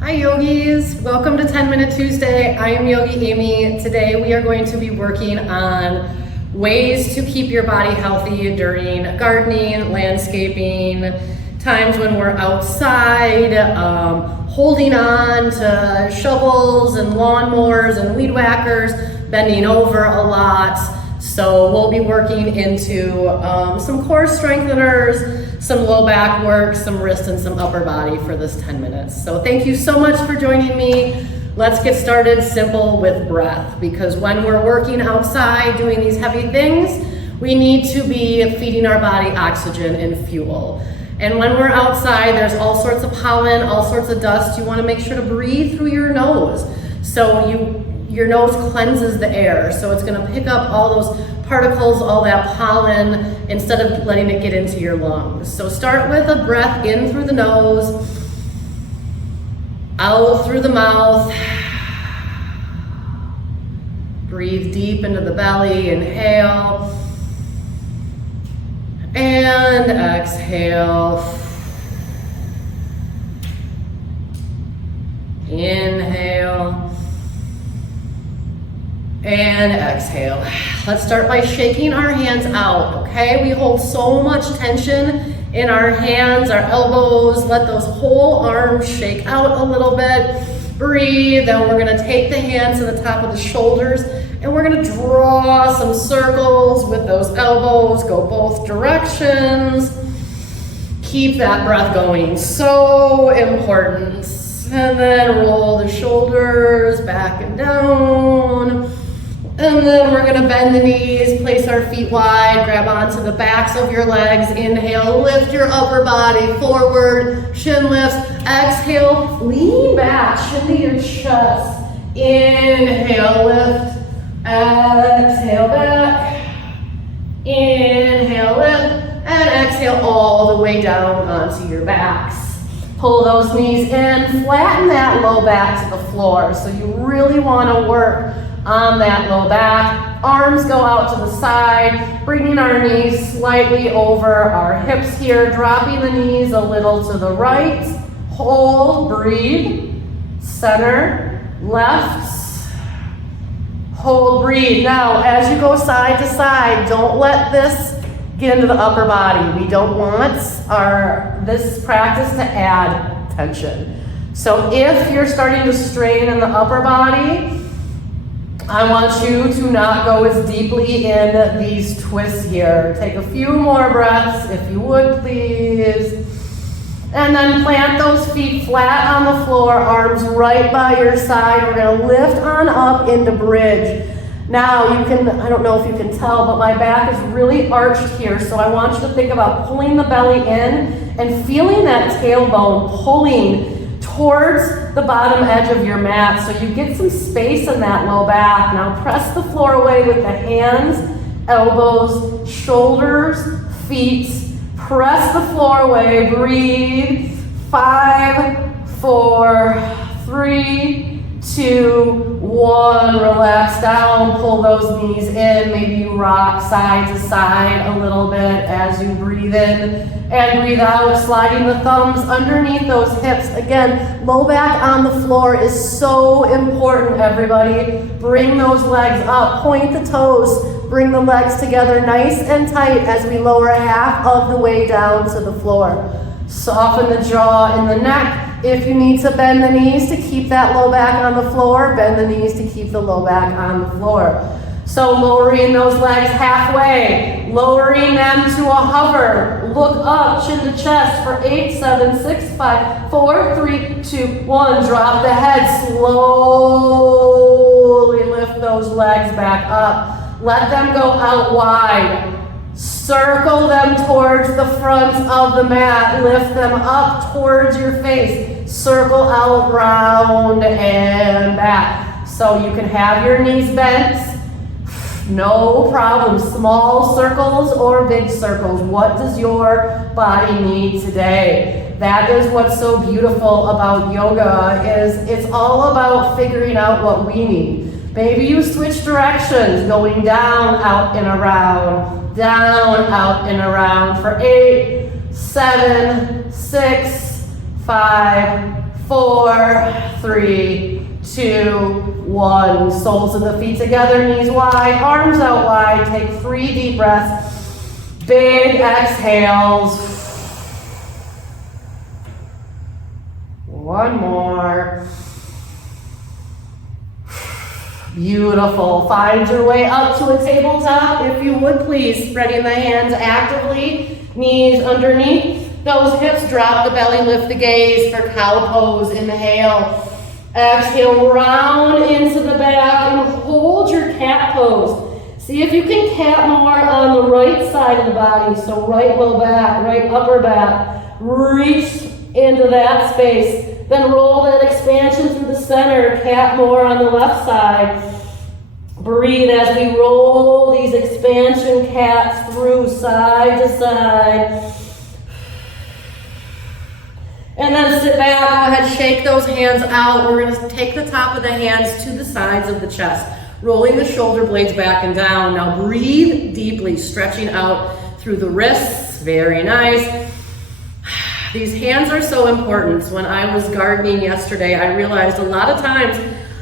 Hi yogis, welcome to 10 Minute Tuesday. I am Yogi Amy. Today we are going to be working on ways to keep your body healthy during gardening, landscaping, times when we're outside, holding on to shovels and lawnmowers and weed whackers, bending over a lot. So we'll be working into some core strengtheners, some low back work, some wrist and some upper body for this 10 minutes. So thank you so much for joining me. Let's get started simple with breath, because when we're working outside doing these heavy things, we need to be feeding our body oxygen and fuel. And when we're outside, there's all sorts of pollen, all sorts of dust. You want to make sure to breathe through your nose. So your nose cleanses the air. So it's going to pick up all those particles, all that pollen, instead of letting it get into your lungs. So start with a breath in through the nose, out through the mouth. Breathe deep into the belly, inhale. And exhale. Inhale. And exhale. Let's start by shaking our hands out, okay? We hold so much tension in our hands, our elbows. Let those whole arms shake out a little bit. Breathe. Then we're gonna take the hands to the top of the shoulders and we're gonna draw some circles with those elbows. Go both directions. Keep that breath going. So important. And then roll the shoulders back and down. And then we're gonna bend the knees, place our feet wide, grab onto the backs of your legs. Inhale, lift your upper body forward, chin lifts. Exhale, lean back, chin to your chest. Inhale, lift. Exhale, back. Inhale, lift. And exhale all the way down onto your backs. Pull those knees in, flatten that low back to the floor. So you really wanna work on that low back. Arms go out to the side, bringing our knees slightly over our hips here, dropping the knees a little to the right. Hold, breathe, center, left, hold, breathe. Now, as you go side to side, don't let this get into the upper body. We don't want this practice to add tension. So if you're starting to strain in the upper body, I want you to not go as deeply in these twists here. Take a few more breaths, if you would, please. And then plant those feet flat on the floor, arms right by your side. We're gonna lift on up into bridge. Now you can, I don't know if you can tell, but my back is really arched here. So I want you to think about pulling the belly in and feeling that tailbone pulling towards the bottom edge of your mat, so you get some space in that low back. Now press the floor away with the hands, elbows, shoulders, feet. Press the floor away, breathe. 5, 4, 3, 2, 1. Relax down, pull those knees in. Maybe you rock side to side a little bit as you breathe in and breathe out, sliding the thumbs underneath those hips. Again, low back on the floor is so important, everybody. Bring those legs up, point the toes, bring the legs together nice and tight as we lower half of the way down to the floor. Soften the jaw and the neck. If you need to bend the knees to keep that low back on the floor, bend the knees to keep the low back on the floor. So lowering those legs halfway, lowering them to a hover. Look up, chin to chest for 8, 7, 6, 5, 4, 3, 2, 1. Drop the head, slowly lift those legs back up. Let them go out wide. Circle them towards the front of the mat. Lift them up towards your face. Circle out, round, and back. So you can have your knees bent. No problem. Small circles or big circles. What does your body need today? That is what's so beautiful about yoga, is it's all about figuring out what we need. Maybe you switch directions, going down, out, and around. Down, out, and around for 8, 7, 6, 5, 4, 3, 2, 1. Soles of the feet together, knees wide, arms out wide. Take 3 deep breaths. Big exhales. 1 more. Beautiful. Find your way up to a tabletop, if you would please. Spreading the hands actively, knees underneath. Those hips, drop the belly, lift the gaze for cow pose. Inhale. Exhale, round into the back and hold your cat pose. See if you can cat more on the right side of the body. So right low back, right upper back. Reach into that space. Then roll that expansion through the center. Cat more on the left side. Breathe as we roll these expansion cats through side to side. And then sit back, go ahead, shake those hands out. We're gonna take the top of the hands to the sides of the chest, rolling the shoulder blades back and down. Now breathe deeply, stretching out through the wrists. Very nice. These hands are so important. When I was gardening yesterday, I realized a lot of times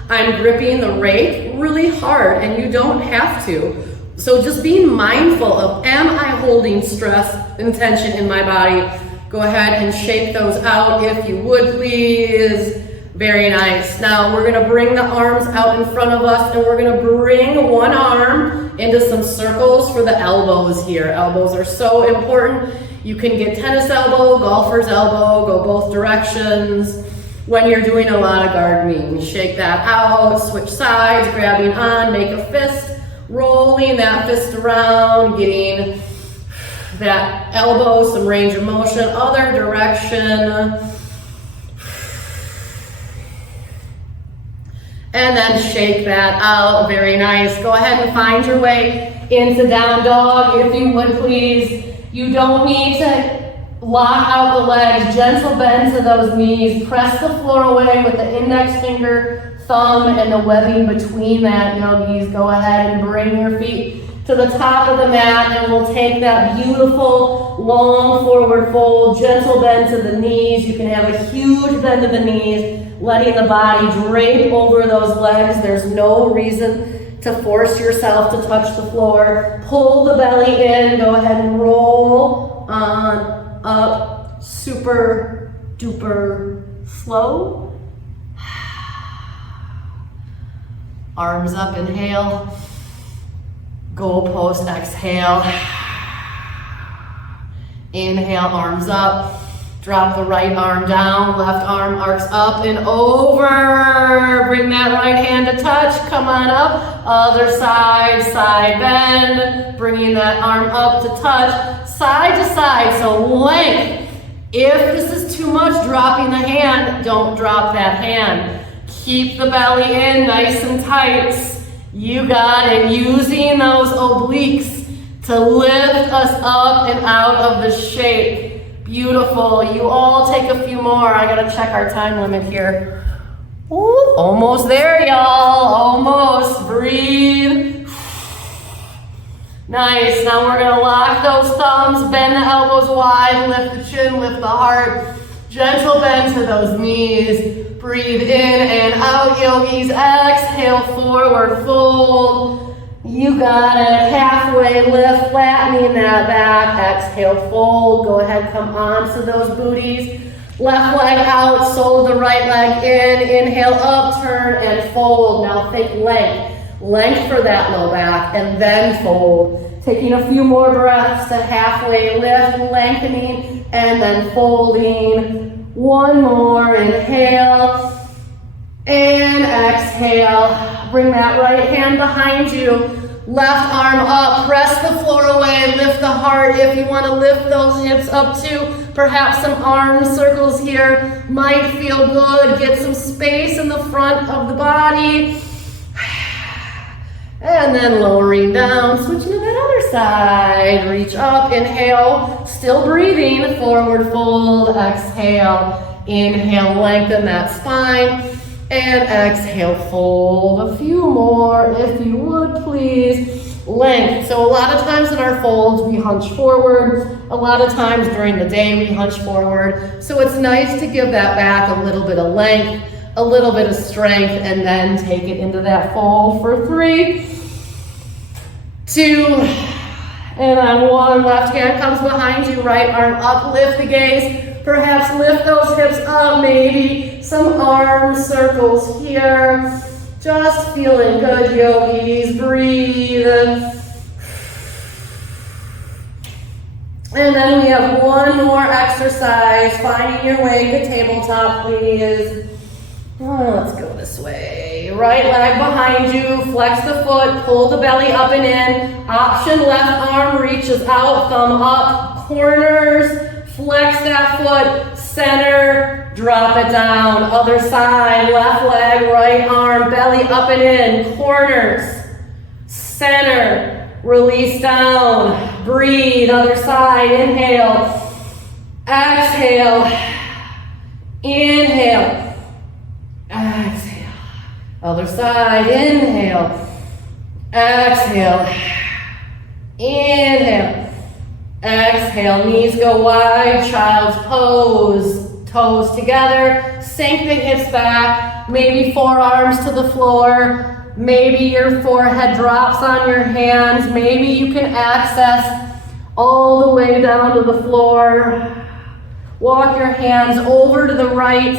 I'm gripping the rake really hard, and you don't have to. So just being mindful of, am I holding stress and tension in my body? Go ahead and shake those out if you would, please. Very nice. Now we're gonna bring the arms out in front of us, and we're gonna bring one arm into some circles for the elbows here. Elbows are so important. You can get tennis elbow, golfer's elbow, go both directions. When you're doing a lot of gardening, shake that out, switch sides, grabbing on, make a fist, rolling that fist around, getting that elbow some range of motion, other direction. And then shake that out, very nice. Go ahead and find your way into down dog, if you would please. You don't need to lock out the legs, gentle bend to those knees, press the floor away with the index finger, thumb, and the webbing between that, yogis. Go ahead and bring your feet to the top of the mat, and we'll take that beautiful long forward fold, gentle bend to the knees. You can have a huge bend to the knees, letting the body drape over those legs. There's no reason to force yourself to touch the floor. Pull the belly in, go ahead and roll on up, super duper slow. Arms up, inhale. Goal post, exhale. Inhale, arms up. Drop the right arm down, left arm arcs up and over. Bring that right hand to touch, come on up. Other side, side bend. Bringing that arm up to touch, side to side, so length. If this is too much, dropping the hand, don't drop that hand. Keep the belly in, nice and tight. You got it, using those obliques to lift us up and out of the shape. Beautiful, you all take a few more. I gotta check our time limit here. Ooh, almost there, y'all, almost. Breathe. Nice, now we're gonna lock those thumbs, bend the elbows wide, lift the chin, lift the heart. Gentle bend to those knees. Breathe in and out, yogis. Exhale, forward fold. You got it. Halfway lift, flattening that back. Exhale, fold. Go ahead, come onto those booties. Left leg out, sole of the right leg in. Inhale, up, turn, and fold. Now think length. Length for that low back, and then fold. Taking a few more breaths to halfway lift, lengthening, and then folding. One more, inhale, and exhale. Bring that right hand behind you. Left arm up, press the floor away, lift the heart. If you want to lift those hips up too, perhaps some arm circles here might feel good. Get some space in the front of the body. And then lowering down, switching to that other side. Reach up, inhale, still breathing, forward fold, exhale. Inhale, lengthen that spine. And exhale, fold. A few more, if you would, please. length. So a lot of times in our folds, we hunch forward. A lot of times during the day, we hunch forward. So it's nice to give that back a little bit of length, a little bit of strength, and then take it into that fold for 3, 2, and on 1. Left hand comes behind you, right arm up, lift the gaze. Perhaps lift those hips up, maybe some arm circles here. Just feeling good, yogis. Breathe. And then we have one more exercise. Finding your way to tabletop, please. Oh, let's go this way. Right leg behind you. Flex the foot. Pull the belly up and in. Option left arm reaches out. Thumb up. Corners. Flex that foot, center, drop it down. Other side, left leg, right arm, belly up and in. Corners, center, release down. Breathe, other side, inhale. Exhale, inhale. Exhale. Other side, inhale. Exhale, inhale. Exhale, knees go wide, child's pose, toes together, sink the hips back, maybe forearms to the floor, maybe your forehead drops on your hands, maybe you can access all the way down to the floor. Walk your hands over to the right,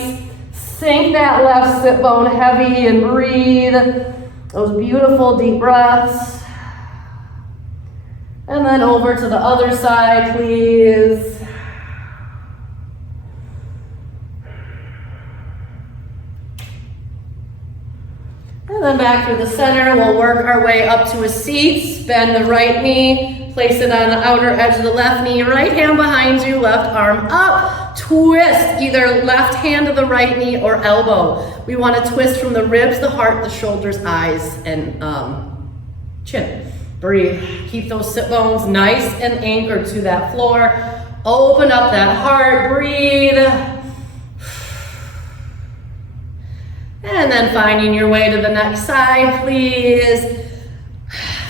sink that left sit bone heavy and breathe. Those beautiful deep breaths. And then over to the other side, please. And then back through the center, we'll work our way up to a seat. Bend the right knee, place it on the outer edge of the left knee. Right hand behind you, left arm up. Twist, either left hand to the right knee or elbow. We want to twist from the ribs, the heart, the shoulders, eyes, and chin. Breathe. Keep those sit bones nice and anchored to that floor. Open up that heart. Breathe. And then finding your way to the next side, please.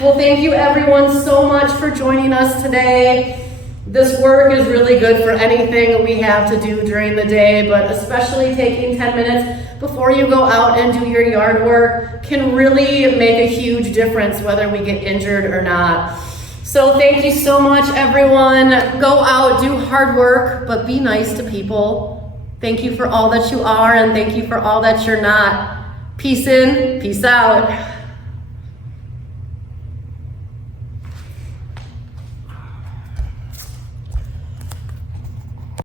Well, thank you everyone so much for joining us today. This work is really good for anything we have to do during the day, but especially taking 10 minutes before you go out and do your yard work can really make a huge difference whether we get injured or not. So thank you so much, everyone. Go out, do hard work, but be nice to people. Thank you for all that you are, and thank you for all that you're not. Peace in, peace out.